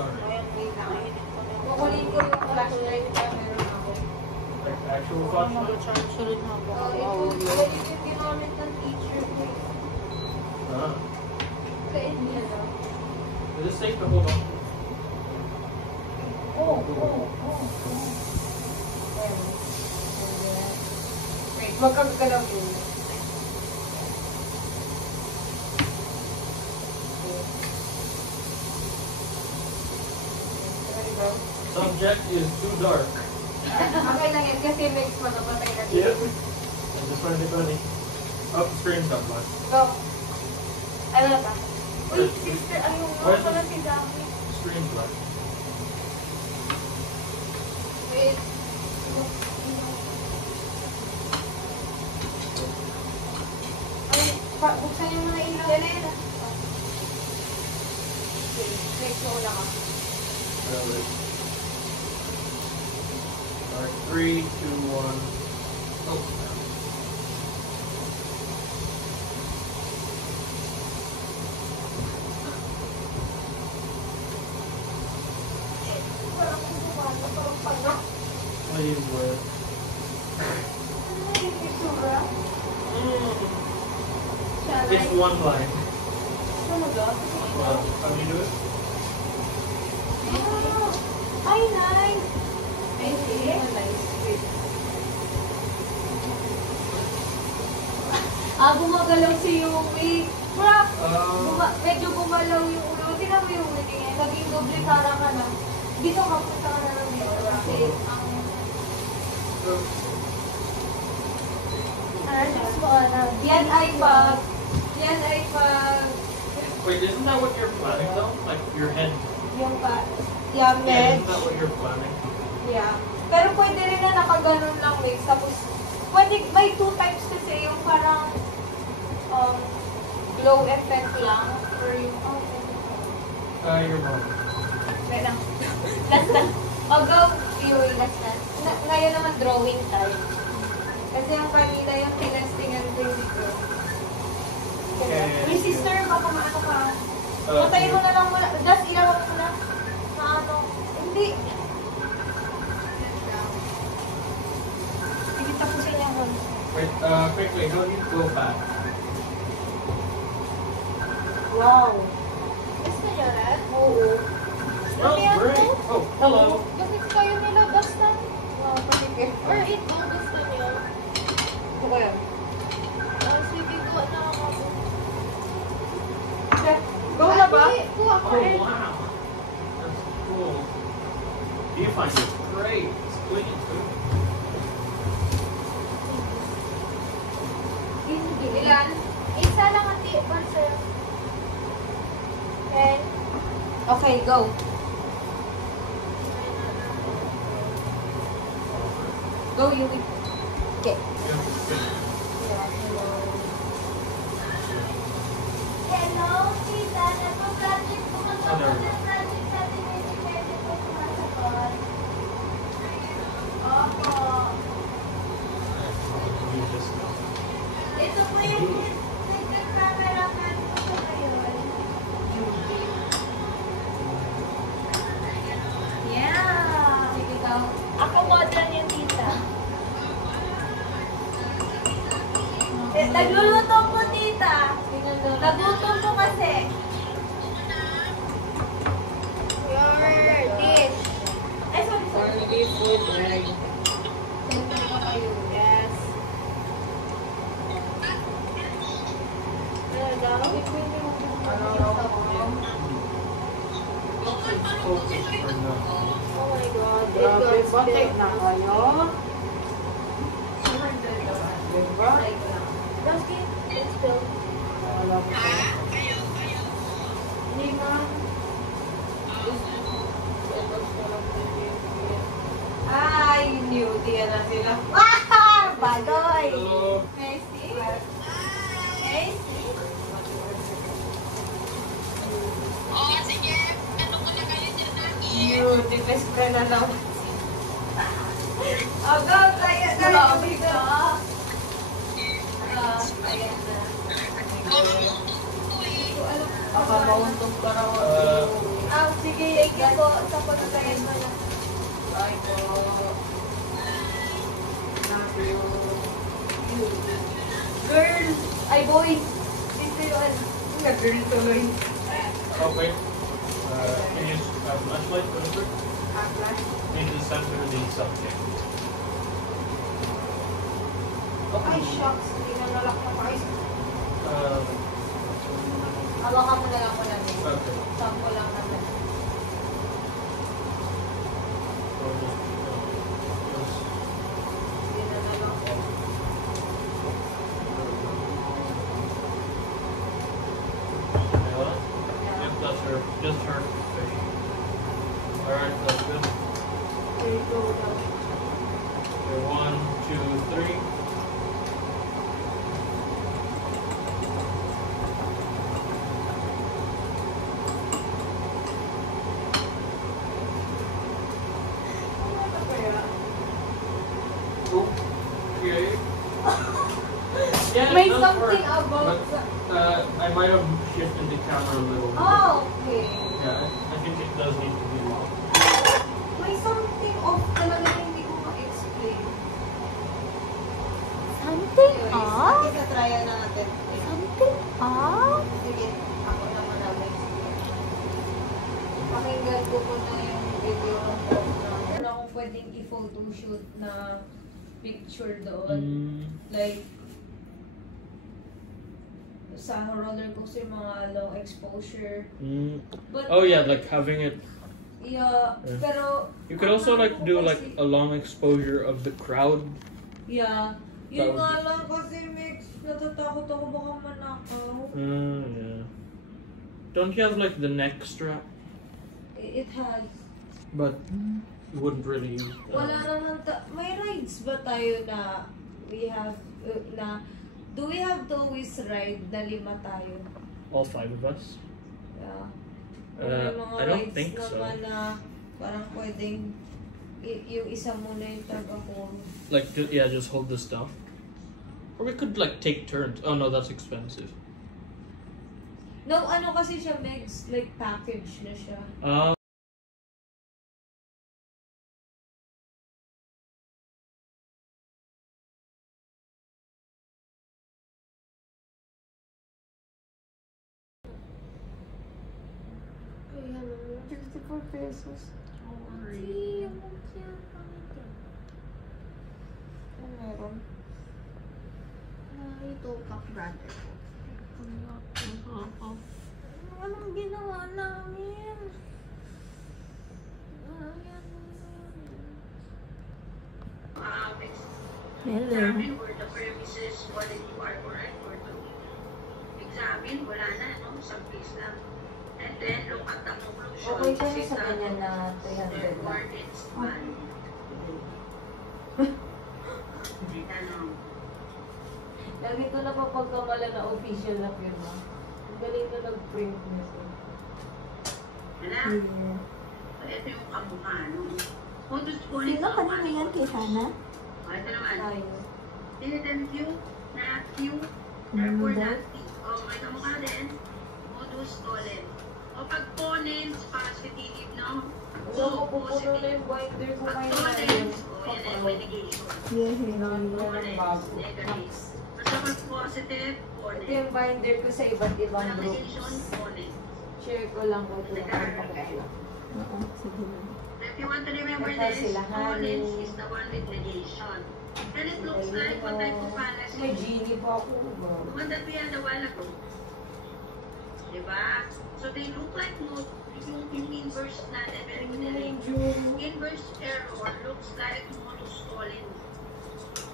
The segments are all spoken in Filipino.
sorry. Kukunin ko yung flashlight na meron ako. Like actual flashlight? Ito yung ginamit ng teacher ko. Ah. Sa inyo lang. Is it safe to hold on? Wait, wag kang galaw po. Subject is too dark. Okay lang yun kasi mix mo napatay na Yeah. dito. I'm just trying to be funny. Up the screen up, man. Go. Ano na ba? Uy, sister, ano nga pala si Dami? Screen black. Wait. Ay, buksan yung mga ilaw. Yan na yan. Okay, mix mo na ka. Alright, 3, 2, 1. Oh, please, Lord. It's one line. How do you do it? Ay, nice! Gumagalaw si Yui. Medyo gumalaw yung ulo. Tingnan mo yung ulo niya. Naging doble para ka na. Dito ka punta ka na lang dito. Kasi yan ay pag... Wait, isn't that what you're planning though? Like your head? Yung pa... Yeah, Isn't that what you're planning? Yeah. Pero pwede rin na nakaganon lang mix. Tapos, pwede, may two types kasi. Yung parang glow effect lang. Or yung... Your mom. Wait lang. Last na. Mag-go theory, last na. Ngayon naman drawing time. Kasi yung kanina yung tinestingan ko dito. May sister, baka maano ka. Patayin mo na lang muna. Just ilaw mo na. Maano. Hindi. Hindi tapusin niya ko. Wait, quickly, don't you go back? Wow. Gusto niyo rin? Oo. Smells great. Oh, hello. Bakit kayo nila dastan? Wow, patigil. Or ito, gusto niyo? Ito ko yan. Sige, go na ako. Go na ba? Oh, wow. That's cool. You find it great. It's clean too. Ilan? Isa lang ang tip, sir. Okay, go. Go, Yui. Okay. Hello, tita. Nagpo-project ko ng project natin. Pwede po sumasakot. Opo. Ito po yung nagka-cameraman ko po ngayon. Yeah. Sige daw. Ako model yung tita. Nagluluto po, tita. Nagutom po kasi. Your dish. Ay, sorry. Food, right? Yes. Oh my God. Grabe, bakit na kayo? Diba? Basket, it's still. Wala ko. Hindi ma. Ay, beauty na sila. Ah! Bagoy! Messi? Messi? Oo, sige. Ano ko na kayo dyan lagi? Beauty, best friend na naman. Oh, go! Tayo na! Grabe ka! Ayan na. Baka mauntog ka raw. Sige, thank you po sa pagkakain mo na. Bye po. Love you. Girls! Ay, boys! Dito yun. Nag-girl tuloy. Oh, wait. Can you use a flashlight for the first? Flash. Need to center the subject. Ay, shucks. Hindi na nalak na pa. Uh, Hawakan mo na lang ko lang. okay. Sample lang naman. So, just, Hindi na nalak ko. Ayun. Yep, that's her. Just her face. Alright, that's good. Here you go. Okay, 1, 2, 3. Okay. Yeah, May it does something work, about but, I might have shifted the camera a little bit. Oh, okay. Yeah, I think it does need to be locked. May something off talaga na hindi ko ma-explain. Something Anyways, off? Sige, trial na natin. Something off? Sige, ako naman na-explain. Pakinggan ko po na yung video ng off na. Wala akong pwedeng i-photoshoot na picture doon. Like, sa roller coaster, mga low exposure. But, Oh yeah, like having it. Yeah, Yeah. pero... You could also like do like a long exposure of the crowd. Yeah. That Yun would nga be- lang kasi, Mix, natatakot ako baka manakaw. Yeah. Don't you have like the neck strap? It has... But you wouldn't really use that. Wala naman may rides ba tayo na we have na do we have to always ride na 5 tayo? All 5 of us? Yeah. May mga I don't rides think so. naman na parang pwedeng yung isa muna yung taga-home. Like, yeah, just hold the stuff. Or we could like take turns. Oh no, that's expensive. No, ano kasi siya, Megs, like package na siya. Kaya naman, 64 pesos. sorry. Ano meron? Ito, Cup Brother. Anong ginawa namin? Hello. Examine were the premises quality are correct or to examine, wala na, no? Some piece lang. And then look at the conclusion. Okay kayo sa kanya na 300 lang. Therefore, it's valid. Ano? Lagi ito napapagkamala na official na firma. Ang galing na nag-print na siya. Ano? So, ito yung kamukha, no? Photos ko Sino kanina yan kay Hana? Ito naman. Tayo. Didn't you? Not you? Ano Therefore, daw? not you. Oh, may kamukha din. Modus tollens. O pag ponens, positive, no? So, mapupuno na yung binder ko Pag ngayon. tollens, o yan ay may negation. Yes, Tollens, negative. Basta pag positive, Ito ponens. yung binder ko sa iba't ibang Walang groups. negation, ponens. Share ko lang ko ito lang ang pakilala. Oo, sige lang. If you want to remember Ito this, sila, honey. ponens is the one with negation. And it looks like what type of fallacy? May genie pa ako. The one that we had a while ago. Diba? So they look like yung inverse natin, very clearly. Inverse error looks like modus tollens.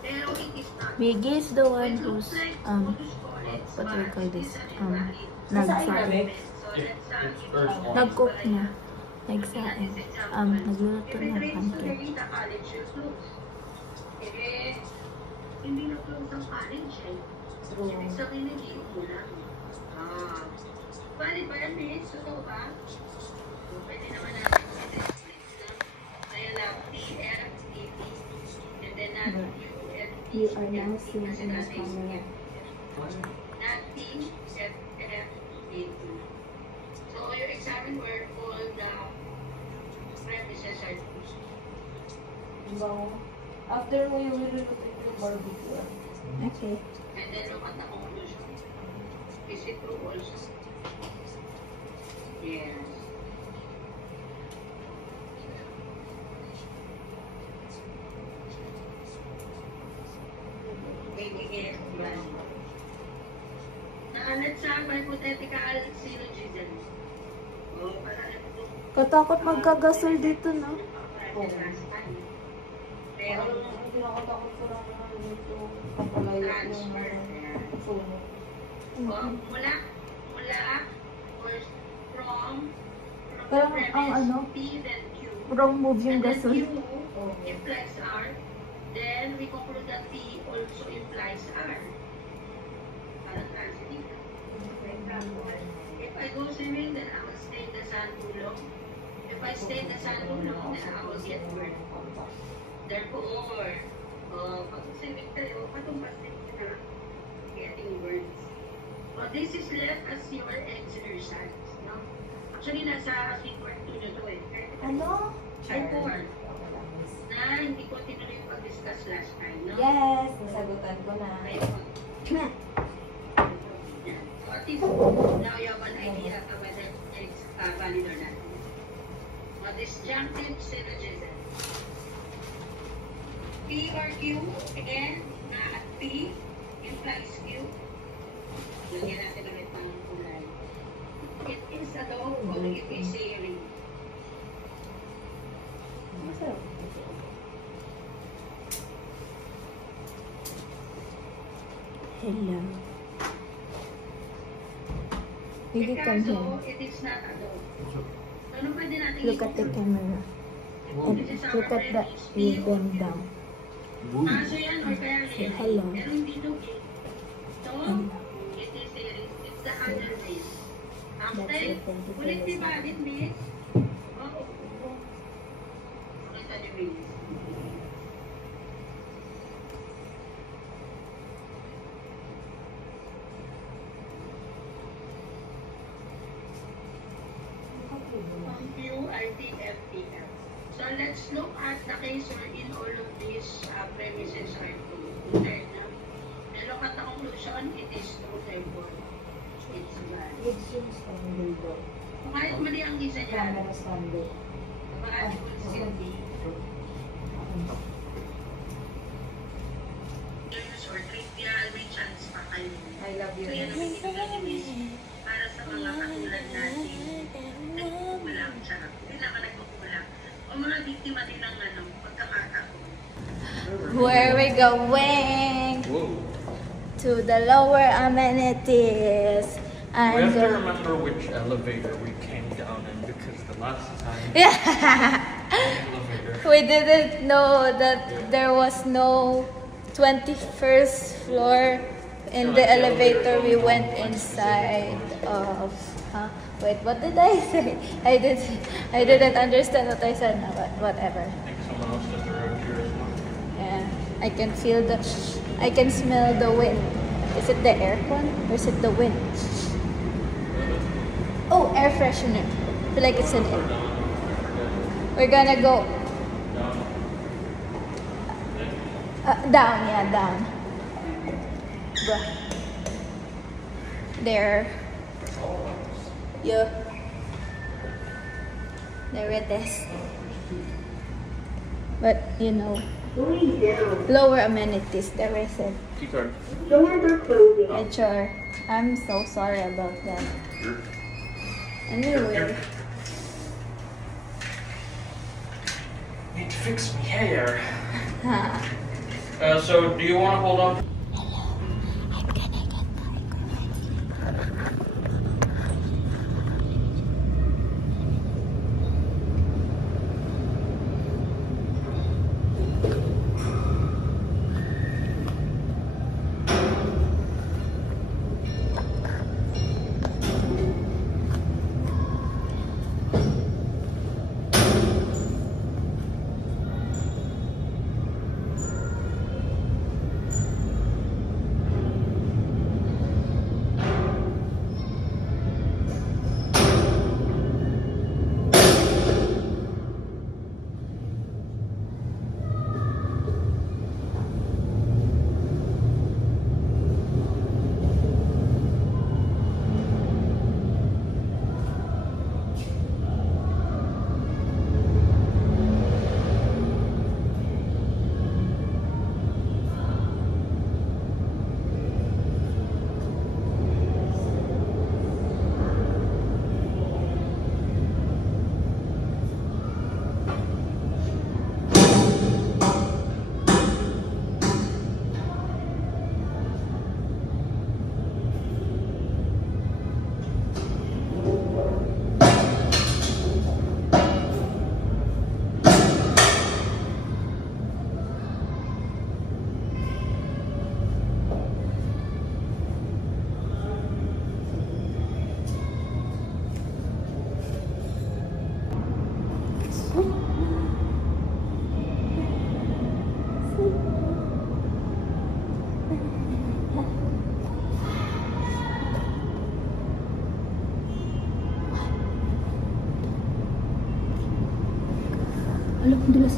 Pero it is not. Miggy is the one It looks who's, like modus tollens, what do we but call it this? is an invalid. Nagsain. So let's It's Nag-cook na. Nagsain. Nagluluto If it ng rains to pancake. the college should close. Eh, hindi na-close ang college eh. True. Ibig sabihin hindi yung lang. Valid ba yan, Mitch? Totoo ba? So, pwede naman natin i-split lang. Kaya lang, TF, TP, and then not UF, You are now seeing in this camera. not T, FF, T2. So, your examine were all premises are closed. Bango. After mo yung niluluto yung barbecue. Okay. And then look at the conclusion. Is it true also? Yes. Yes. Let's have hypothetical syllogism. Oh, Katakot magkagasol dito, no? Pero, Hindi na katakot ko lang na dito. Papalayo yung sumo. mula, or from Parang the ang premise ano? P, then Q. Wrong move yung And then gasol. Q implies R. Then we conclude that P also implies R. Parang transitive. For example, if I go swimming, then I will stay in the sand too long. If I stay in the sand too long, then I will get burned. Therefore, pag swimming tayo, patumbas din na getting burns. This is left as your exercise. No? Actually, nasa Sweetword 2 na to eh. Ano? Sweetword. Na hindi ko tinuloy yung pag-discuss last time, no? Yes, nasagutan ko na. Ayun. So at least, now you have an idea of whether it's valid or not. Disjunctive syllogism. P or Q, again, na at P implies Q. Lagyan natin ulit ng kulay. It is a dog or it is a ring. Hello. Did you come here? It is not a dog. Ano pwede natin Look at the camera. And look at that. You bend down. Aso yan or kaya Say rin. hello. Pero hindi dog eh. So, it is a ring. It's the other way. After, That's it. Thank you for ulit di listening. ba? Ulit, miss? Oo. Ulit ano miss? QRTFTF. So let's look at the case wherein all of these premises are true. Then look at the conclusion, it is true, therefore it's valid. It's yung standard daw. Kung kahit mali ang isa niya, Camera standard. baka it will still be curious or trivial, may chance pa kayo. I love you. So yan ang binibigay ni Miss para sa mga katulad natin. Nagkukulang siya. Hindi naman nagkukulang. O mga biktima din ng pagkakataon. Where we going? Whoa. To the lower amenities. We have to And remember which elevator we came down in because the last time yeah. elevator. We didn't know that there was no 21st floor in the elevator. We went inside of. Huh? Wait, what did I say? I didn't understand what I said. No, but whatever. I think someone else just arrived here as well. Yeah, I can smell the wind. Is it the aircon or is it the wind? Oh, air freshener. I feel like it's an air. We're gonna go down, yeah, down. Bruh. There. Yeah. There it is. But, you know, lower amenities, there is it. Key card. HR. I'm so sorry about that. Anyway. Need to fix my hair. So, do you want to hold on? I'm gonna get Alam, dulas.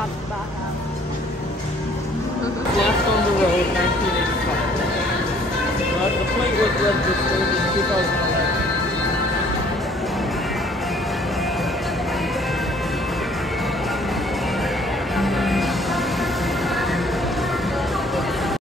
walk back up. Last on the road, 1985. But the plate was registered in 2000.